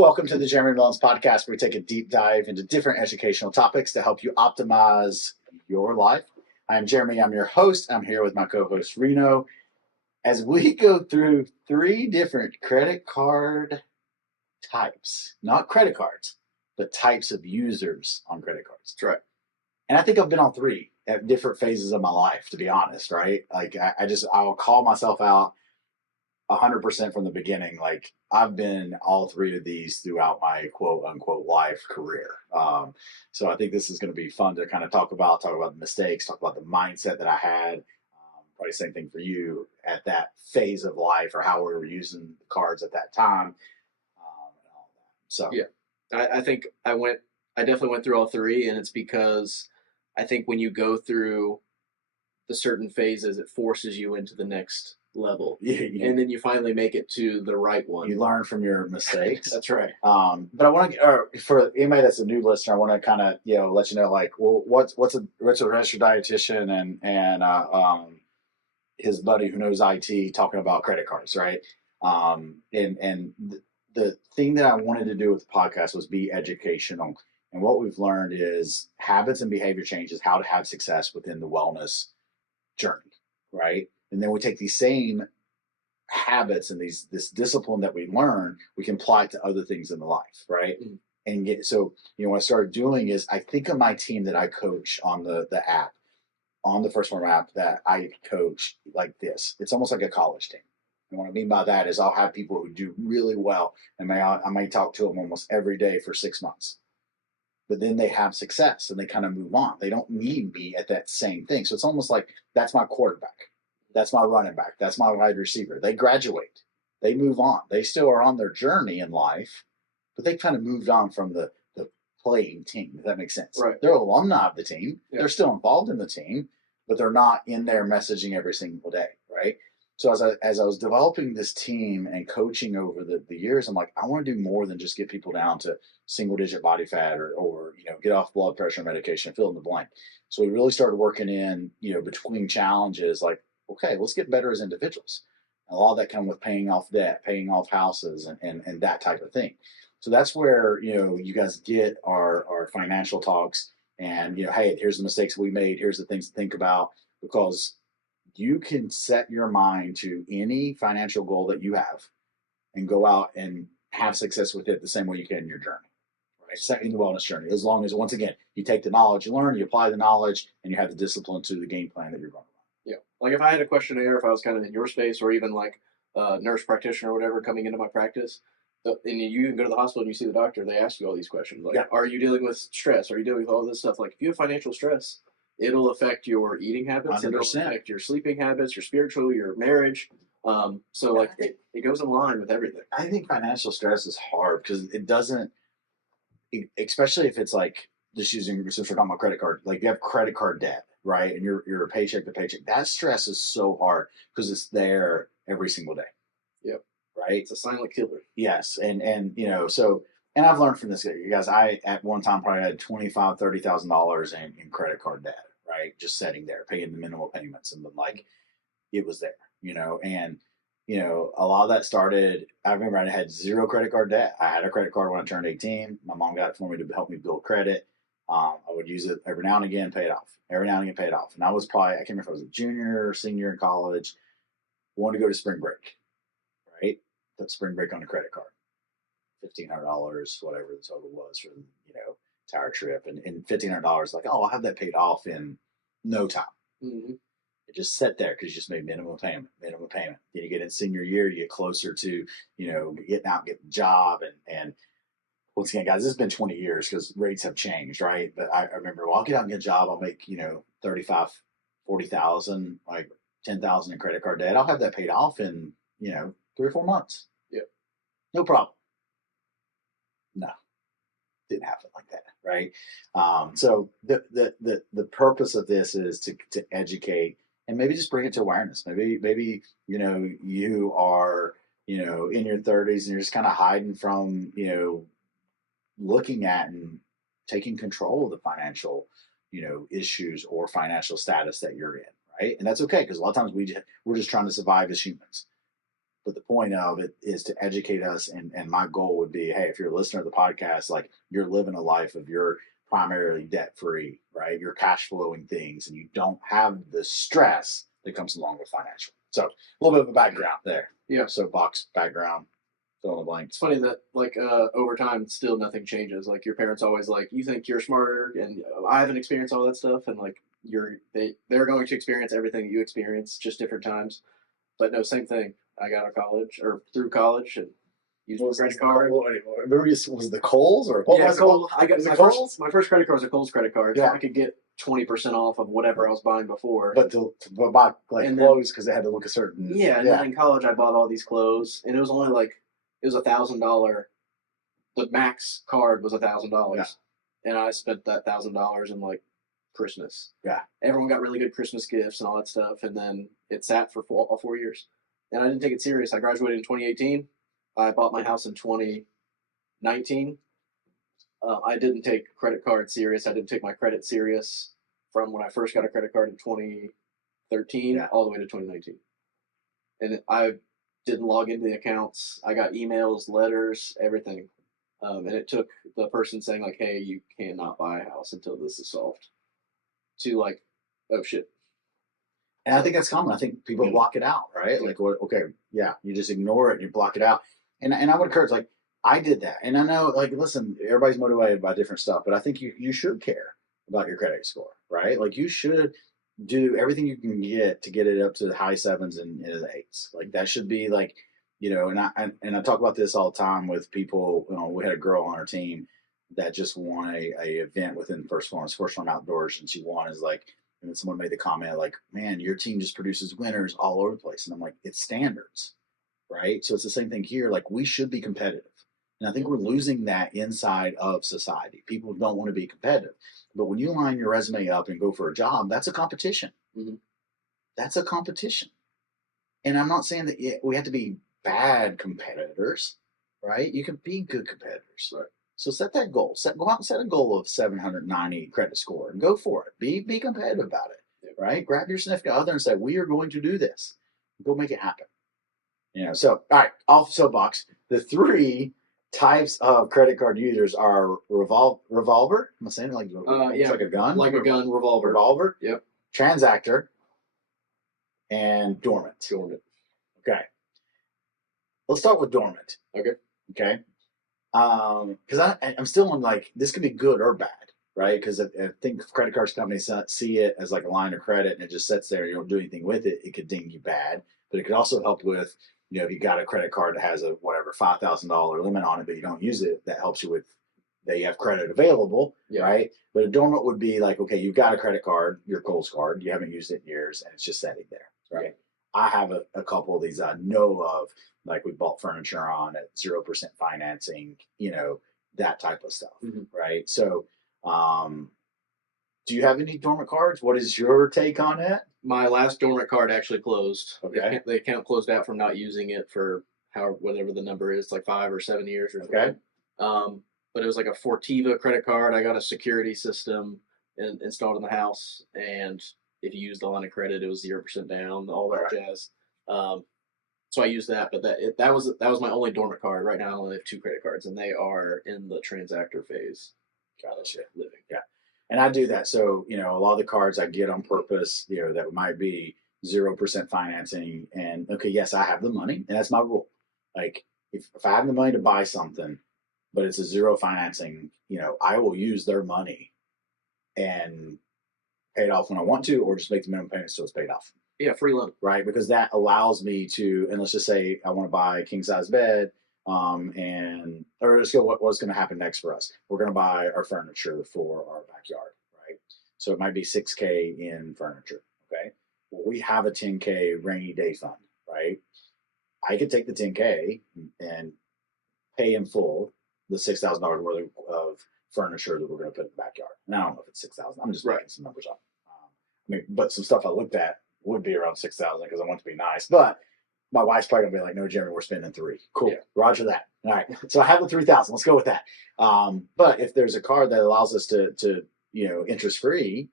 Welcome to the Jeremy Mullins podcast, where we take a deep dive into different educational topics to help you optimize your life. I'm Jeremy. I'm your host. I'm here with my co-host, Reno, as we go through 3 different credit card types. Not credit cards, but types of users on credit cards. That's right. And I think I've been on 3 at different phases of my life, to be honest, right? Like, I'll call myself out 100% from the beginning. Like, I've been all 3 of these throughout my quote unquote life career. So I think this is going to be fun to kind of talk about the mistakes, talk about the mindset that I had. Probably same thing for you at that phase of life, or how we were using the cards at that time. And all that. So yeah, I think I definitely went through all 3, and it's because I think when you go through the certain phases, it forces you into the next level, and then you finally make it to the right one. You learn from your mistakes. That's right. But I want to, for anybody that's a new listener, I want to kind of let you know, like, well, what's a registered dietitian and his buddy who knows IT talking about credit cards, right? And the thing that I wanted to do with the podcast was be educational. And what we've learned is habits and behavior changes, how to have success within the wellness journey, right? And then we take these same habits and this discipline that we learn, we can apply it to other things in the life, right? Mm-hmm. And what I started doing is, I think of my team that I coach on the app, on the First Form app, that I coach like this. It's almost like a college team. And what I mean by that is, I'll have people who do really well, and I may talk to them almost every day for 6 months. But then they have success and they kind of move on. They don't need me at that same thing. So it's almost like, that's my quarterback. That's my running back. That's my wide receiver. They graduate. They move on. They still are on their journey in life, but they kind of moved on from the playing team, if that makes sense. Right. They're alumni of the team. Yeah. They're still involved in the team, but they're not in there messaging every single day, right? So as I was developing this team and coaching over the years, I'm like, I want to do more than just get people down to single-digit body fat or get off blood pressure medication, fill in the blank. So we really started working in, between challenges, like, okay, let's get better as individuals. And a lot of that comes with paying off debt, paying off houses, and that type of thing. So that's where, you guys get our financial talks and, hey, here's the mistakes we made. Here's the things to think about, because you can set your mind to any financial goal that you have and go out and have success with it the same way you can in your journey, right? In the wellness journey, as long as, once again, you take the knowledge you learn, you apply the knowledge, and you have the discipline to the game plan that you're going to run. Yeah. Like, if I had a questionnaire, if I was kind of in your space, or even like a nurse practitioner or whatever coming into my practice, and you can go to the hospital and you see the doctor, they ask you all these questions. Like, Are you dealing with stress? Are you dealing with all this stuff? Like, if you have financial stress, it'll affect your eating habits. 100%. It'll affect your sleeping habits, your spiritual, your marriage. So like, it goes in line with everything. I think financial stress is hard because it doesn't, especially if it's like, just using, since we're talking about credit card, like, you have credit card debt, right? And you're paycheck to paycheck. That stress is so hard because it's there every single day. Yep. Right? It's a silent killer. Yes. And I've learned from this, you guys, I at one time probably had $25,000, $30,000 in credit card debt, right? Just sitting there, paying the minimal payments, and then, like, it was there, and, a lot of that started, I remember I had 0 credit card debt. I had a credit card when I turned 18. My mom got it for me to help me build credit. I would use it every now and again, pay it off. Every now and again, pay it off. And I was probably, I can't remember if I was a junior or senior in college, wanted to go to spring break, right? Put spring break on a credit card. $1,500, whatever the total was for the, entire trip. And $1,500, like, oh, I'll have that paid off in no time. Mm-hmm. It just sat there because you just made minimum payment. Then you get in senior year, you get closer to, getting out, getting a job. And once again, guys, this has been 20 years because rates have changed, right? But I remember, well, I'll get out and get a job. I'll make, 35, 40,000, like 10,000 in credit card debt. I'll have that paid off in, 3 or 4 months. Yep. No problem. No, didn't happen like that, right? So the purpose of this is to educate and maybe just bring it to awareness. Maybe you are in your 30s and you're just kind of hiding from looking at and taking control of the financial issues or financial status that you're in, right? And that's okay, because a lot of times we're just trying to survive as humans. But the point of it is to educate us. And my goal would be, hey, if you're a listener to the podcast, like you're living a life of you're primarily debt free, right? You're cash flowing things and you don't have the stress that comes along with financial. So a little bit of a background there. Yeah. Soapbox background. Fill in the blank. It's funny that like over time, still nothing changes. Like your parents always like, you think you're smarter, and I haven't experienced all that stuff, and like they're going to experience everything you experience, just different times. But no, same thing. I got out of college or through college and used my credit card. Remember, was it the Kohl's or what Yeah, was Kohl's. I got was it my Kohl's? my first credit card was a Kohl's credit card. Yeah. So I could get 20% off of whatever I was buying before. But to buy like And clothes because they had to look a certain. Yeah, and then in college I bought all these clothes, and it was only like it was $1,000. The max card was $1,000, and I spent that $1,000 in like Christmas. Yeah, everyone got really good Christmas gifts and all that stuff, and then it sat for 4 years, and I didn't take it serious. I graduated in 2018. I bought my house in 2019. I didn't take credit card serious. I didn't take my credit serious from when I first got a credit card in 2013 all the way to 2019, and I didn't log into the accounts. I got emails, letters, everything. And it took the person saying like, hey, you cannot buy a house until this is solved, to like, oh shit. And I think that's common. I think people block it out, right? Like, okay, yeah, you just ignore it and you block it out. And I would encourage, like, I did that. And I know, like, listen, everybody's motivated by different stuff, but I think you should care about your credit score, right? Like, you should do everything you can get to get it up to the high 7s and into the 8s. Like, that should be like, and I talk about this all the time with people. We had a girl on our team that just won a event within First Farm Outdoors, and she won is like, and then someone made the comment like, man, your team just produces winners all over the place. And I'm like, it's standards, right? So it's the same thing here. Like, we should be competitive. And I think we're losing that inside of society. People don't want to be competitive. But when you line your resume up and go for a job, that's a competition. Mm-hmm. That's a competition. And I'm not saying that we have to be bad competitors, right? You can be good competitors. Right. So set that goal. Go out and set a goal of 790 credit score and go for it. Be competitive about it, right? Grab your significant other and say, we are going to do this. Go make it happen. So, all right, off soapbox. The 3 types of credit card users are Revolver. Am I saying like like a gun? Like a gun, revolver. Revolver. Yep. Transactor. And Dormant. Okay. Let's start with Dormant. Okay. Because I'm still on like, this could be good or bad, right? Because I think if credit card companies see it as like a line of credit and it just sits there and you don't do anything with it, it could ding you bad. But it could also help with, if you got a credit card that has a whatever $5,000 limit on it, but you don't use it, that helps you with that you have credit available, right? But a Dormant would be like, okay, you've got a credit card, your Kohl's card, you haven't used it in years, and it's just sitting there, right? I have a couple of these I know of, like we bought furniture on at 0% financing, that type of stuff, right? So, do you have any Dormant cards? What is your take on it? My last Dormant card actually closed. Okay. The account closed out from not using it for whatever the number is, like 5 or 7 years or something. Okay. But it was like a Fortiva credit card. I got a security system installed in the house, and if you used the line of credit, it was 0% down, all that jazz. So I used that, but that was my only Dormant card. Right now, I only have 2 credit cards, and they are in the Transactor phase. Gotcha. Living. Yeah. And I do that. So, a lot of the cards I get on purpose, that might be 0% financing. And okay, yes, I have the money, and that's my rule. Like, if I have the money to buy something, but it's a 0 financing, I will use their money and pay it off when I want to, or just make the minimum payment so it's paid off. Yeah, free loan. Right, because that allows me to, and let's just say I want to buy a king size bed, or let's go. What's going to happen next for us? We're going to buy our furniture for our backyard, right? So it might be $6,000 in furniture. Okay, well, we have a $10,000 rainy day fund, right? I could take the $10,000 and pay in full the $6,000 worth of furniture that we're going to put in the backyard. And I don't know if it's $6,000. I'm just making some numbers up. But some stuff I looked at would be around $6,000 because I want it to be nice. But my wife's probably gonna be like, "No, Jeremy, we're spending 3. Cool, Roger that." All right, so I have the 3,000. Let's go with that. But if there's a card that allows us to interest free,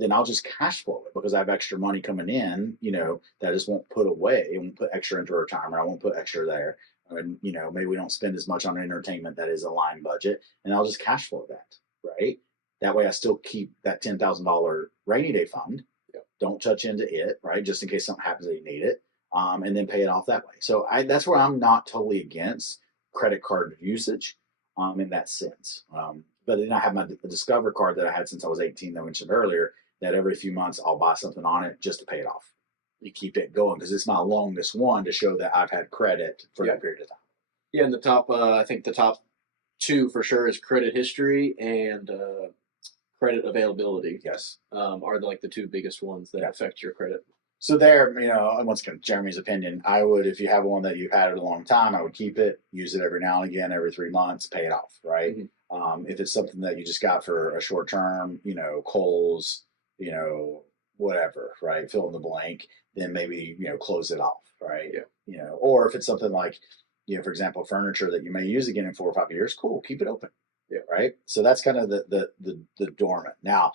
then I'll just cash flow it because I have extra money coming in, that I just won't put away. I won't put extra into retirement. I won't put extra there. And, maybe we don't spend as much on entertainment that is a line budget, and I'll just cash flow that, right? That way I still keep that $10,000 rainy day fund. Yep. Don't touch into it, right? Just in case something happens that you need it. And then pay it off that way. So that's where I'm not totally against credit card usage in that sense. But then I have my Discover card that I had since I was 18 that I mentioned earlier, that every few months I'll buy something on it just to pay it off. You keep it going because it's my longest one to show that I've had credit for that period of time. Yeah, and I think the top two for sure is credit history and credit availability. Yes. Are like the two biggest ones that affect your credit. So there, once again, Jeremy's opinion, I would, if you have one that you've had it a long time, I would keep it, use it every now and again, every 3 months, pay it off, right? Mm-hmm. If it's something that you just got for a short term, Kohl's, whatever, right? Fill in the blank, then maybe, close it off, right? Yeah. Or if it's something like, for example, furniture that you may use again in 4 or 5 years, cool, keep it open. Yeah. Right. So that's kind of the dormant. Now,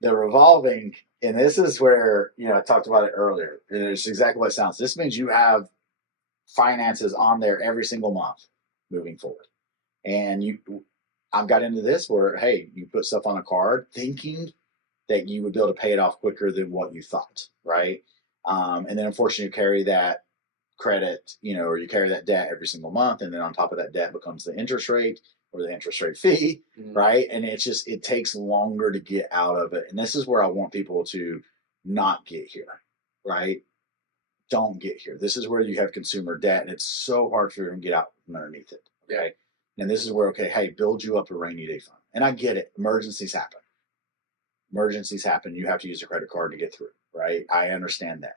the revolving, and this is where, I talked about it earlier, and it's exactly what it sounds. This means you have finances on there every single month moving forward. And I've got into this where, hey, you put stuff on a card thinking that you would be able to pay it off quicker than what you thought, right? And then unfortunately you carry that credit, or you carry that debt every single month. And then on top of that debt becomes the interest rate or the interest rate fee, right? And it takes longer to get out of it. And this is where I want people to not get here, right? Don't get here. This is where you have consumer debt, and it's so hard for you to get out from underneath it, okay? And this is where, okay, hey, build you up a rainy day fund. And I get it. Emergencies happen. You have to use a credit card to get through, right? I understand that,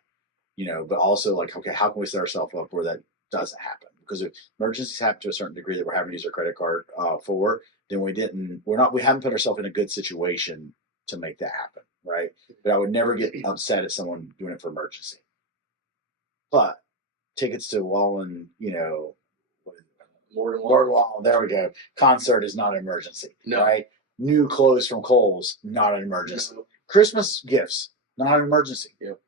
but also like, okay, how can we set ourselves up where that doesn't happen? Because if emergencies happen to a certain degree that we're having to use our credit card for, then we haven't put ourselves in a good situation to make that happen, right? But I would never get upset at someone doing it for emergency. But tickets to Wallen, Lord Wallen, there we go. Concert is not an emergency, right? New clothes from Kohl's, not an emergency. No. Christmas gifts, not an emergency. Yep.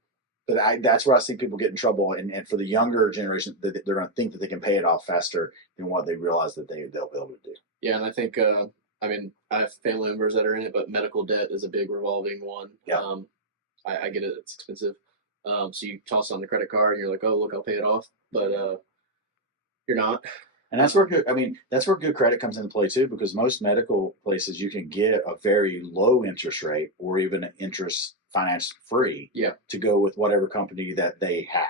But that's where I see people get in trouble. And for the younger generation, they're going to think that they can pay it off faster than what they realize that they'll be able to do. Yeah, and I think, I have family members that are in it, but medical debt is a big revolving one. Yeah. I get it. It's expensive. So you toss on the credit card and you're like, oh, look, I'll pay it off. But you're not. And that's where good credit comes into play too, because most medical places you can get a very low interest rate or even an interest finance free to go with whatever company that they have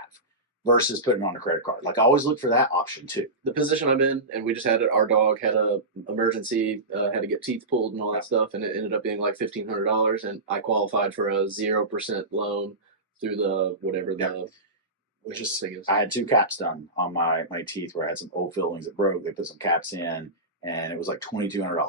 versus putting on a credit card. Like I always look for that option too. The position I'm in, and we just had it, our dog had a emergency, had to get teeth pulled and all that stuff, and it ended up being like $1,500, and I qualified for a 0% loan through the whatever the which is I had 2 caps done on my teeth where I had some old fillings that broke. They put some caps in, and it was like $2,200.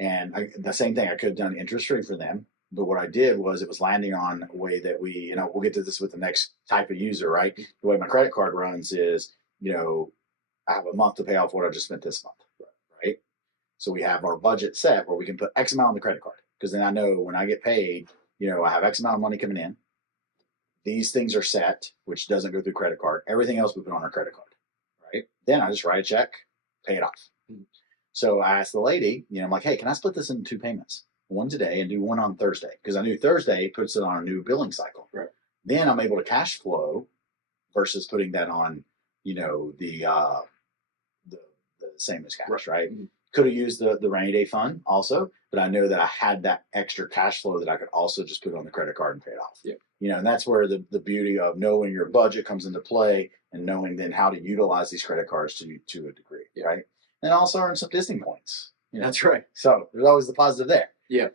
And the same thing, I could have done interest free for them. But what I did was it was landing on a way that we'll get to this with the next type of user, right? The way my credit card runs is, I have a month to pay off what I just spent this month, right? So we have our budget set where we can put X amount on the credit card. Because then I know when I get paid, I have X amount of money coming in. These things are set, which doesn't go through credit card. Everything else we put on our credit card, right? Then I just write a check, pay it off. So I asked the lady, I'm like, hey, can I split this into 2 payments? One today and do one on Thursday, because I knew Thursday puts it on a new billing cycle. Right. Then I'm able to cash flow versus putting that on, the same as cash, right? Mm-hmm. Could have used the rainy day fund also, but I know that I had that extra cash flow that I could also just put on the credit card and pay it off. Yeah. And that's where the beauty of knowing your budget comes into play and knowing then how to utilize these credit cards to a degree, right? And also earn some Disney points. That's right. So there's always the positive there. Yeah.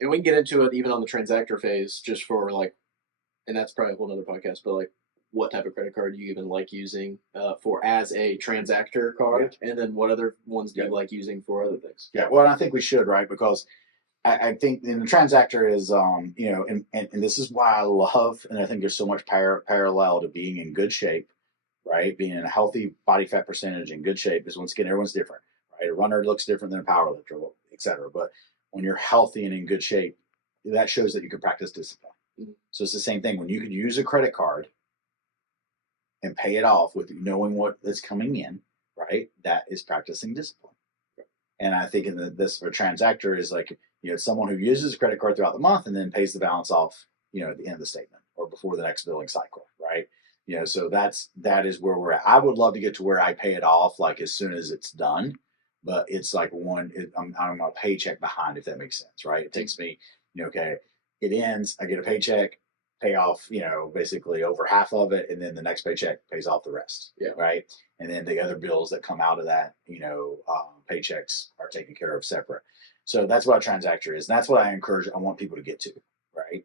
And we can get into it even on the transactor phase just for and that's probably a whole nother podcast, but what type of credit card do you even like using for as a transactor card? And then what other ones do you like using for other things? Yeah. Well, I think we should, right? Because I think in the transactor is, and this is why I love, and I think there's so much parallel to being in good shape, right? Being in a healthy body fat percentage in good shape is, once again, everyone's different, right? A runner looks different than a power lifter, et cetera. But when you're healthy and in good shape, that shows that you can practice discipline. Mm-hmm. So it's the same thing when you could use a credit card and pay it off with knowing what is coming in, right? That is practicing discipline. And I think this for Transactor is like, someone who uses a credit card throughout the month and then pays the balance off, at the end of the statement or before the next billing cycle, right? So that is where we're at. I would love to get to where I pay it off like as soon as it's done, but it's like I'm a paycheck behind, if that makes sense, right? It takes me, okay, it ends, I get a paycheck, pay off, basically over half of it, and then the next paycheck pays off the rest, right? And then the other bills that come out of that, paychecks are taken care of separate. So that's what a Transactor is. And that's what I want people to get to, right?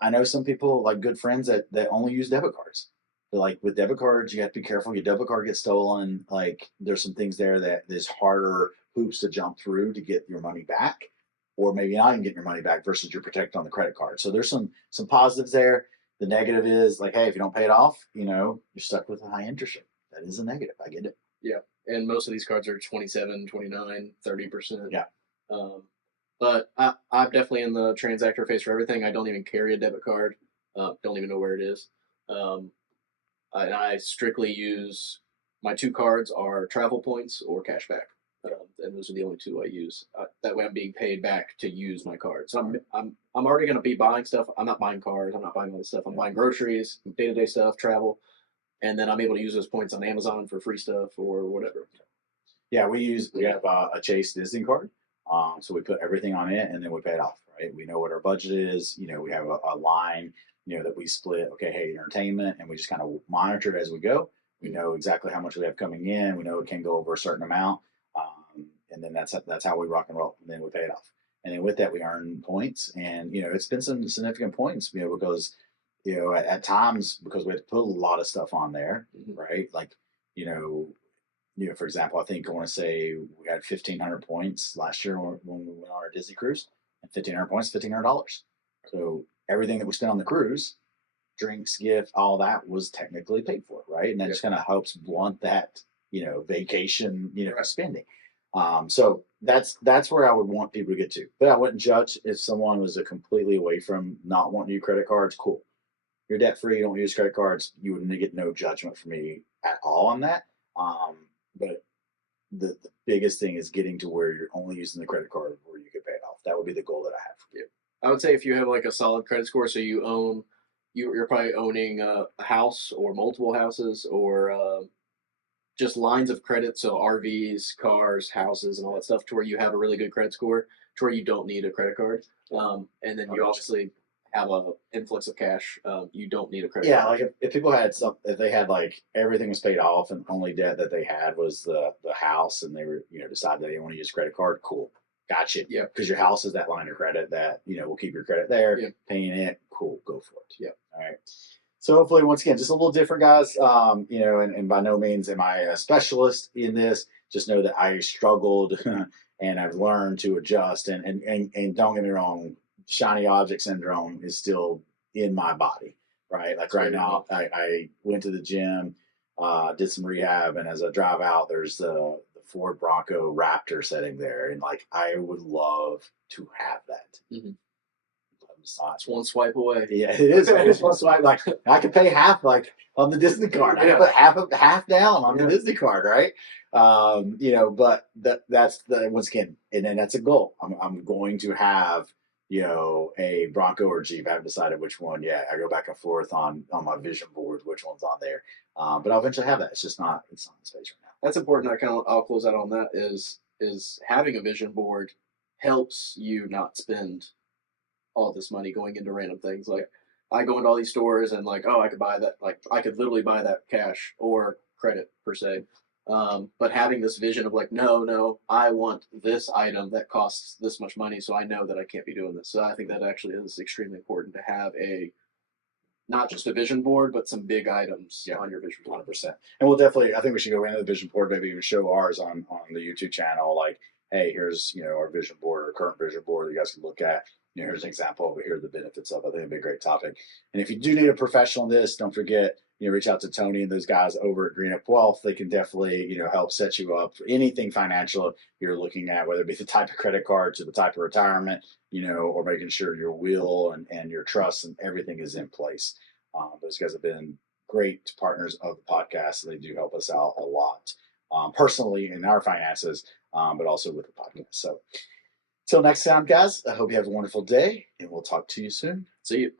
I know some people, like good friends that only use debit cards. But like with debit cards, you have to be careful. Your debit card gets stolen. Like there's some things there that there's harder hoops to jump through to get your money back, or maybe not even get your money back versus you're protected on the credit card. So there's some positives there. The negative is like, hey, if you don't pay it off, you're stuck with a high interest rate. That is a negative. I get it. Yeah. And most of these cards are 27, 29, 30%. Yeah. But I'm definitely in the Transactor phase for everything. I don't even carry a debit card. Don't even know where it is. I strictly use, my 2 cards are travel points or cashback. And those are the only 2 I use. That way I'm being paid back to use my card. So I'm already going to be buying stuff. I'm not buying cars. I'm not buying all this stuff. I'm buying groceries, day-to-day stuff, travel. And then I'm able to use those points on Amazon for free stuff or whatever. Yeah, we have a Chase Disney card. So we put everything on it and then we pay it off, right? We know what our budget is. We have a line, that we split. Okay, hey, entertainment, and we just kind of monitor it as we go. We know exactly how much we have coming in. We know it can go over a certain amount, and then that's how we rock and roll. And then we pay it off, and then with that we earn points. And it's been some significant points, because at times because we had to put a lot of stuff on there, right? Like for example, I want to say we had 1,500 points last year when we went on our Disney cruise, and 1,500 points, $1,500. So everything that we spent on the cruise, drinks, gift, all that was technically paid for, right? And that just kind of helps blunt that, vacation, spending. So that's where I would want people to get to. But I wouldn't judge if someone was completely away from not wanting to use credit cards. Cool. You're debt free, you don't use credit cards. You would get no judgment from me at all on that. But the biggest thing is getting to where you're only using the credit card where you can pay it off. That would be the goal that I have for you. I would say if you have like a solid credit score, so you're probably owning a house or multiple houses or just lines of credit, so RVs, cars, houses, and all that stuff, to where you have a really good credit score, to where you don't need a credit card. And then you obviously have an influx of cash. You don't need a credit card. Yeah, like if people had if they had like everything was paid off and the only debt that they had was the house, and they were decided they didn't want to use a credit card, cool, gotcha. Yeah, because your house is that line of credit that will keep your credit there. Yeah. Paying it, cool, go for it. Yeah. All right. So hopefully, once again, just a little different, guys. And by no means am I a specialist in this. Just know that I struggled and I've learned to adjust. And don't get me wrong, shiny object syndrome is still in my body, right? Like right now, I went to the gym, did some rehab, and as I drive out, there's the Ford Bronco Raptor sitting there, and like I would love to have that. Mm-hmm. It's one swipe away. Yeah, it is. It's one swipe. Like I could pay half, like on the Disney card. I could put half down on the Disney card, right? But that's once again, and then that's a goal. I'm going to have a Bronco or Jeep. I haven't decided which one yet. I go back and forth on my vision board, which one's on there. But I'll eventually have that. It's not in space right now. That's important. I'll close out on that is having a vision board helps you not spend all this money going into random things. Like I go into all these stores and like, oh, I could buy that. Like I could literally buy that cash or credit per se. But having this vision of like, no, I want this item that costs this much money, so I know that I can't be doing this. So I think that actually is extremely important to have not just a vision board, but some big items on your vision board. 100%. And we'll definitely, I think we should go into the vision board, maybe even show ours on the YouTube channel. Like, hey, here's, our vision board or current vision board that you guys can look at. here's an example over here, the benefits of it. I think it'd be a great topic. And if you do need a professional in this, don't forget, reach out to Tony and those guys over at GreenUp Wealth. They can definitely, help set you up for anything financial you're looking at, whether it be the type of credit card to the type of retirement, or making sure your will and your trust and everything is in place. Those guys have been great partners of the podcast. They do help us out a lot, personally in our finances, but also with the podcast. So till next time, guys, I hope you have a wonderful day, and we'll talk to you soon. See you.